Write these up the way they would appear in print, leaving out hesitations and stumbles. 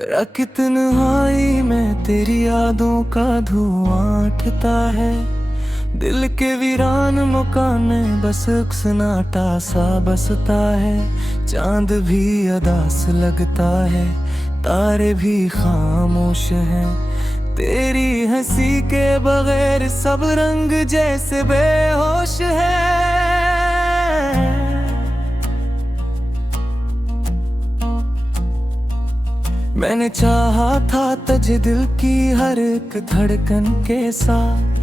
रात तन्हाई में तेरी यादों का धुआं उठता है। दिल के वीरान मकान में बस एक सन्नाटा सा बसता है। चांद भी अदास लगता है, तारे भी खामोश हैं। तेरी हंसी के बगैर सब रंग जैसे बेहोश है। मैंने चाहा था तुझे दिल की हर एक धड़कन के साथ,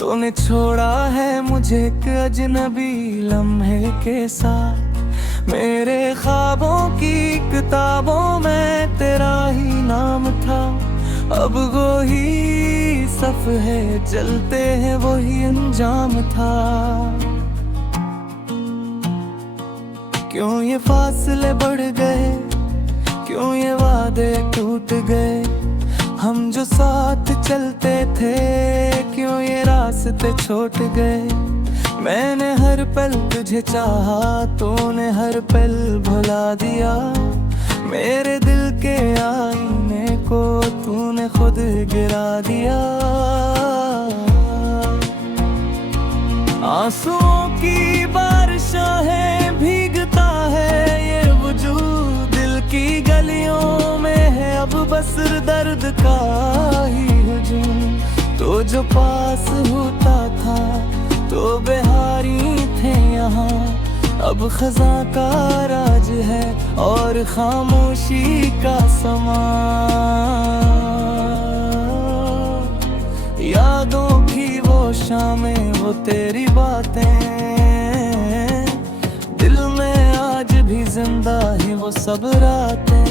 तूने छोड़ा है मुझे एक अजनबी लम्हे के साथ। मेरे ख्वाबों की किताबों में तेरा ही नाम था, अब वही सफ़े चलते हैं वही अंजाम था। क्यों ये फासले बढ़ गए, क्यों ये वादे टूट गए, हम जो साथ चलते थे क्यों ये रास्ते छोट गए। मैंने हर पल तुझे चाहा, तूने हर पल भुला दिया। मेरे दिल के आईने को तूने खुद गिरा दिया। आंसुओं की बारिशें भीगता है ये वजूद, दिल की गलियों में है अब बस दर्द का ही हुजूम। तो जो पास होता था तो बेहारी थे यहाँ, अब खज़ां का राज है और खामोशी का समा। यादों की वो शामें, वो तेरी बातें, दिल में आज भी जिंदा है वो सब रातें।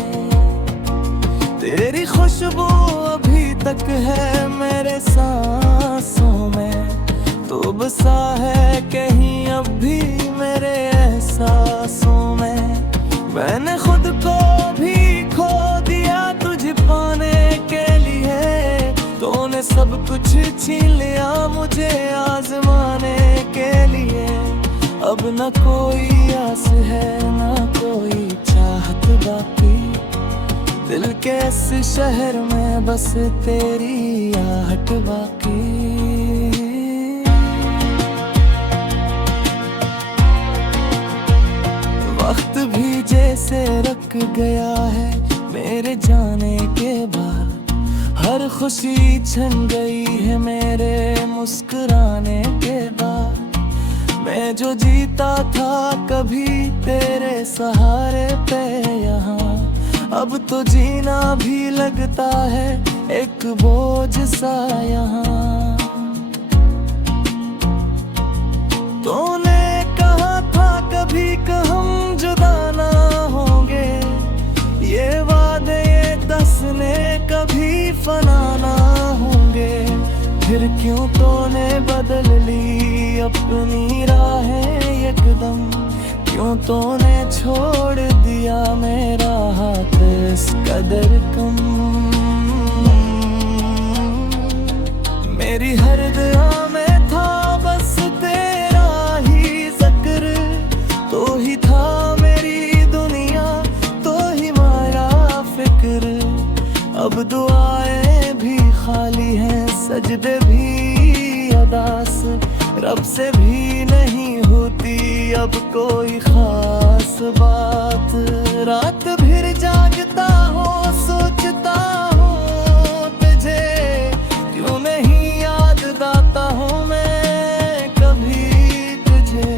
तेरी खुशबू अभी तक है मेरे सांसों में, तो बसा है कहीं अब भी मेरे एहसासों में। मैंने खुद को भी खो दिया तुझे पाने के लिए, तूने सब कुछ छीन लिया मुझे आजमाने के लिए। अब न कोई आस है न कोई चाहत बाकी, दिल के इस शहर में बस तेरी आहट बाकी। वक्त भी जैसे रुक गया है मेरे जाने के बाद, हर खुशी छन गई है मेरे मुस्कुराने के बाद। मैं जो जीता था कभी तेरे सहारे पे यहाँ, अब तो जीना भी लगता है एक बोझ सा यहाँ। तूने कहा था कभी कि हम जुदा ना होंगे, ये वादे ये दसने कभी फना ना होंगे। फिर क्यों तूने बदल ली अपनी राहें एकदम, क्यों तूने छोड़ दिया मेरा हाथ इस कदर कम। मेरी हर दुआ में था बस तेरा ही जिक्र, तो ही था मेरी दुनिया तो ही मेरा फिक्र। अब दुआएं भी खाली हैं, सजदे भी अदास, रब से भी नहीं होती अब कोई खास बात। रात भर जागता हूँ सोचता हूँ तुझे, क्यों नहीं याद दाता हूँ मैं कभी तुझे।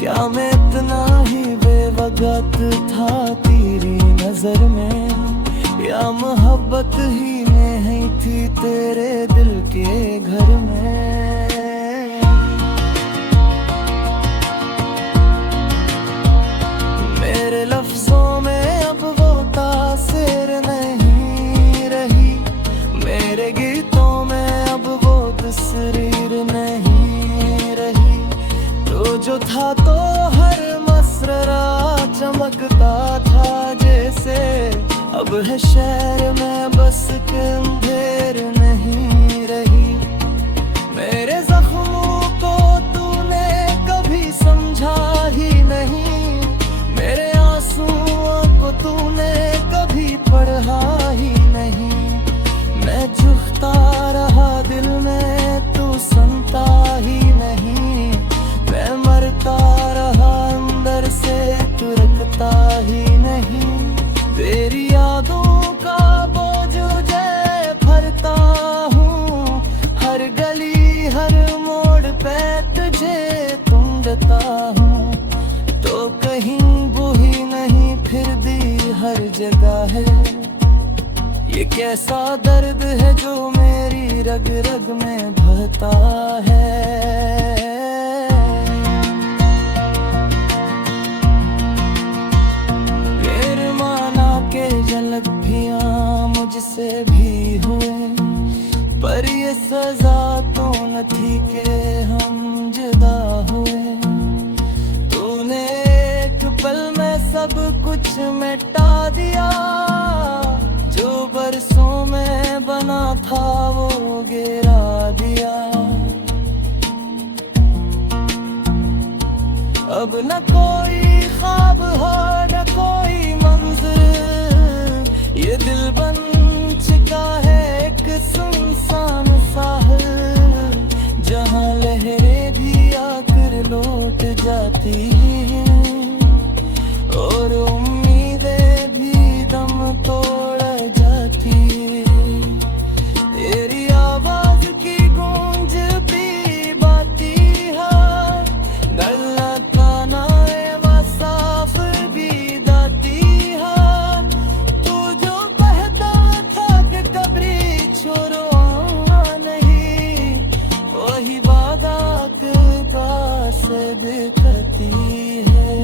क्या मैं इतना ही बेवकत था तेरी नजर में, या मोहब्बत ही नहीं थी तेरे दिल के घर में। मेरे लफ्जों में अब वो तासीर नहीं रही, मेरे गीतों में अब वो तस्वीर नहीं रही। तो जो था तो हर मसरा चमकता था जैसे, अब है शहर में बस के अंधेर नहीं रही। मेरे जख्मों को तूने कभी समझा ही नहीं, मेरे आंसुओं को तूने कभी पढ़ा कैसा दर्द है जो मेरी रग रग में बहता है। फिर माना के झलक भियां मुझसे भी हुए, पर ये सजा तो न थी के हम जुदा हुए। तूने एक पल में सब कुछ मिटा दिया, जो बरसों में बना था वो गिरा दिया। अब न कोई ख्वाब हो न कोई मंज़िल, ये दिल बन चुका है एक सुनसान साहिल, जहाँ लहरें भी आकर लौट जाती हैं और उम्मीदें भी दम तोड़ जाती हैं। तेरी आवाज की गूंज भी बाती है, गला का नाए व साफ भी दाती है। तू जो कहता था कि कब्री छोड़ो नहीं, वही वादा का से दिखती है।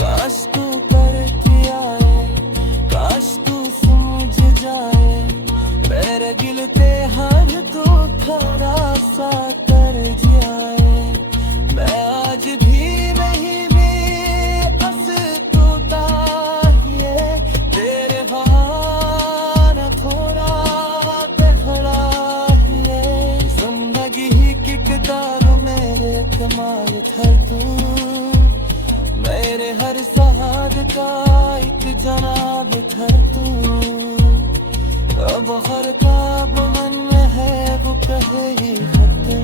काश तू कर के आए, काश तू समझ जाए, मेरे दिल ते हर तो थोड़ा सा तर जाए। मैं आज भी नहीं भी हंसता ये तेरे हाथ थोड़ा खड़ा ये। जिंदगी की किताब मेरे कमाल थर तू, मेरे हर सहाद का एक जनाब थर तू। अब हर ख्वाब मन में है वो कहे ही खत्म,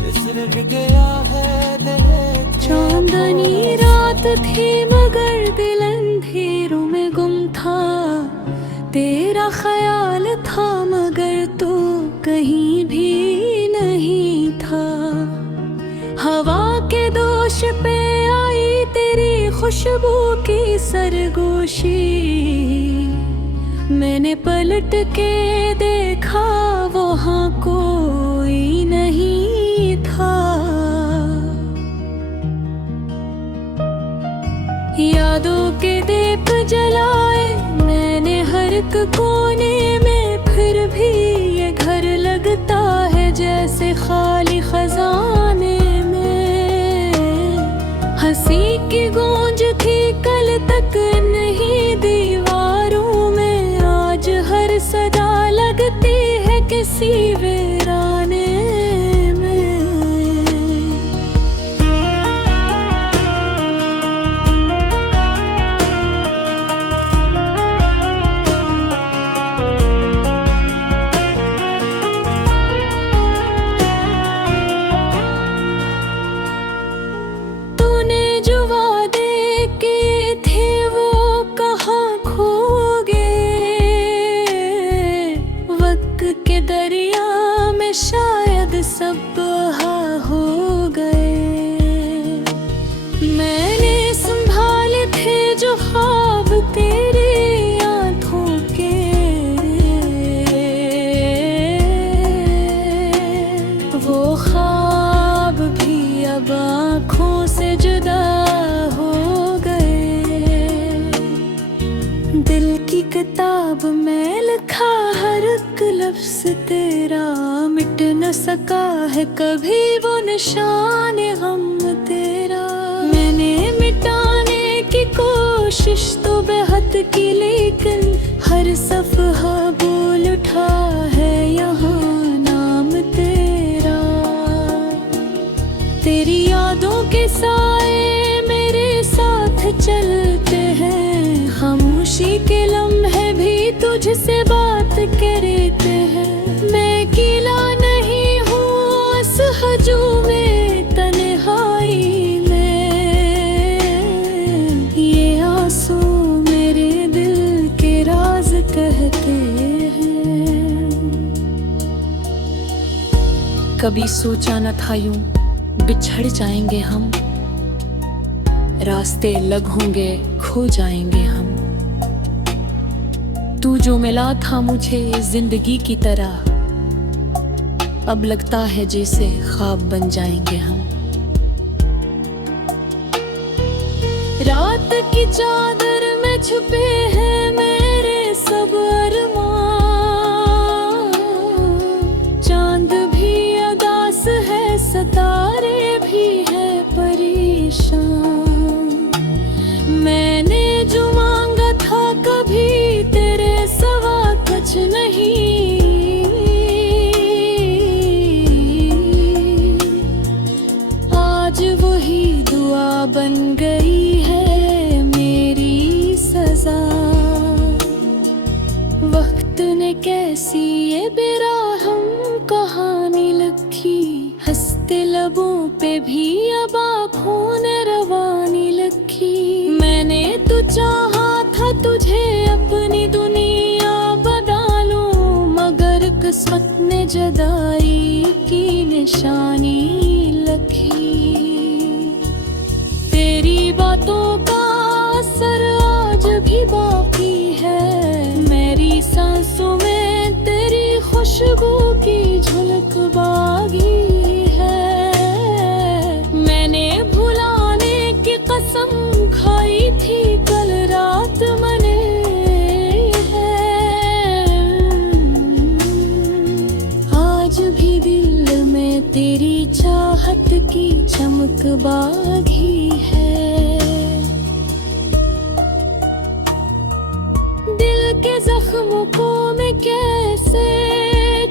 बिसर गया है देख। चांदनी रात थी मगर दिल अंधेरों में गुम था, तेरा ख्याल था मगर तू कहीं भी नहीं था। हवा के दोष पे आई तेरी खुशबू की सरगोशी, मैंने पलट के देखा वहाँ कोई नहीं था। यादों के दीप जलाए मैंने हर एक कोने में, फिर भी ये घर लगता है जैसे खाली खजाने में। हंसी की गूंज थी कल तक नहीं दीवारों में, आज हर सदा लगती है किसी वीराने में। तूने जो वादे किए थे वो कहाँ खो गए, वक्त के दरिया में शायद सब बहा हो गए। मैंने संभाले थे जो ख्वाब तेरी आंखों के, वो ख्वाब भी अब आँखों से जुदा हो गए। दिल की किताब में लिखा हर एक लफ्ज़ तेरा, मिट न सका है कभी वो निशान गम तेरा। मैंने मिटाने की कोशिश तो बेहद की, लेकिन हर सफ़हा बोल उठा है यहाँ नाम तेरा। तेरी यादों के साए मेरे साथ चलते हैं, खामोशी के लम्हे भी तुझसे बात करते हैं। मैं अकेला नहीं हूँ इस हजूम तन्हाई में, ये आंसू मेरे दिल के राज कहते हैं। कभी सोचा न था यूं बिछड़ जाएंगे हम, रास्ते अलग होंगे, खो जाएंगे हम। तू जो मिला था मुझे जिंदगी की तरह, अब लगता है जैसे ख्वाब बन जाएंगे हम। रात की चादर में छुपे हैं मेरे सब अरमान, चांद भी उदास है, सितारे भी है परेशान। मैंने जो मांगा था कभी तेरे सवा कुछ नहीं, आज वही दुआ बन गई है मेरी सजा। वक्त ने कैसी ये बेरहम कहानी लिखी, हंसते लबों पे भी अब आँखों ने रवानी लिखी। मैंने तो चाहा था तुझे अपनी दुनिया बदलूं, मगर किस्मत ने जुदाई की निशानी लिखी। तेरी बातों का असर आज भी बाकी है, मेरी सांसों में तेरी खुशबू की झलक बागी है। मैंने भुलाने की कसम खाई थी कल रात मैंने है, आज भी दिल में तेरी चाहत की चमक बागी है। दिल के जख्मों को मैं कैसे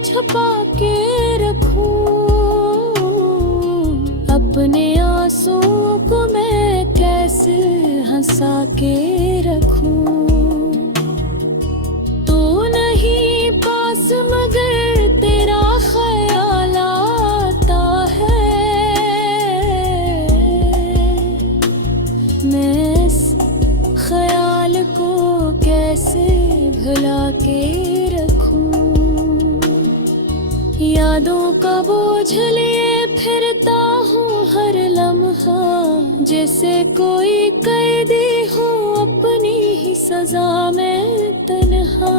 छुपा के रखूं, अपने आंसुओं को मैं कैसे हंसा के रखूं। तू नहीं पास मगर तेरा ख्याल आता है, मैं इस ख्याल को कैसे भुला के रखूं। यादों का बोझ लिए फिरता हूँ हर लम्हा, जैसे कोई कैदी हो अपनी ही सजा में तन्हा।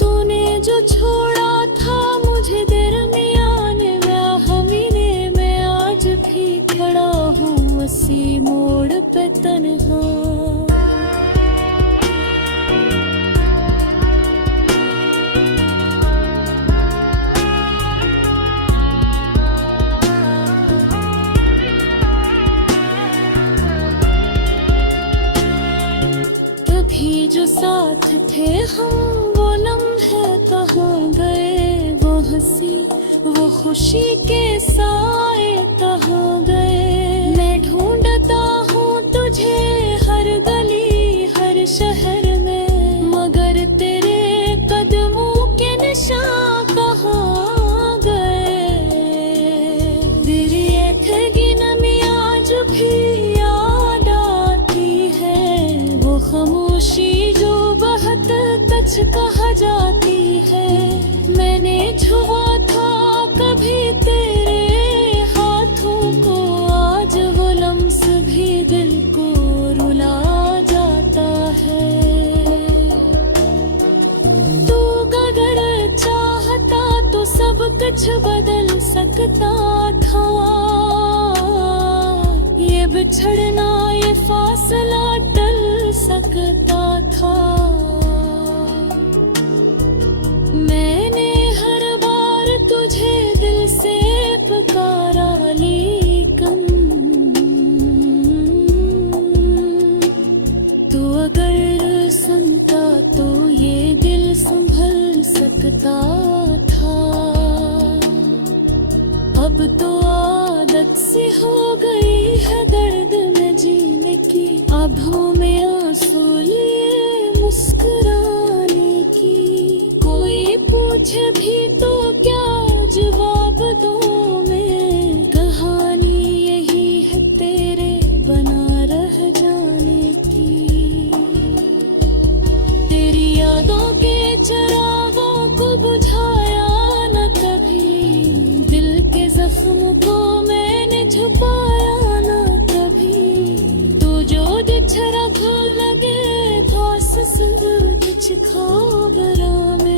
तूने जो छोड़ा था मुझे दरमियान हमीने में, आज भी खड़ा हूँ उसी मोड़ पे तन्हा। जो साथ थे हम वो लम्हे कहाँ गए, वो हंसी वो खुशी के साए कहाँ गए। मैं ढूंढता हूँ तुझे हर गली हर शहर में, मगर तेरे कदमों के निशान कहाँ गए। दिल की नमी आज भी याद आती है, वो खामोशी जो बहुत तच कहा जाती है। मैंने छुआ था कभी तेरे हाथों को, आज वो लम्स भी दिल को रुला जाता है। तू अगर चाहता तो सब कुछ बदल सकता था, ये बिछड़ना ये फासला टल सकता था। मैंने हर बार तुझे दिल से पुकारा, लेकिन तू अगर सुनता तो ये दिल संभल सकता था। अब तो आदत सी हो गई है दर्द में जीने की, आँखों में आंसू लिए मुस्कुराने की। कोई पूछे भी तो क्या जवाब दूं मैं, कहानी यही है तेरे बना रह जाने की। तेरी यादों के चिरागों को बुझाया न कभी, दिल के जख्म को मैंने छुपाया न कभी। रख लगे खास संग कुछ खबरां में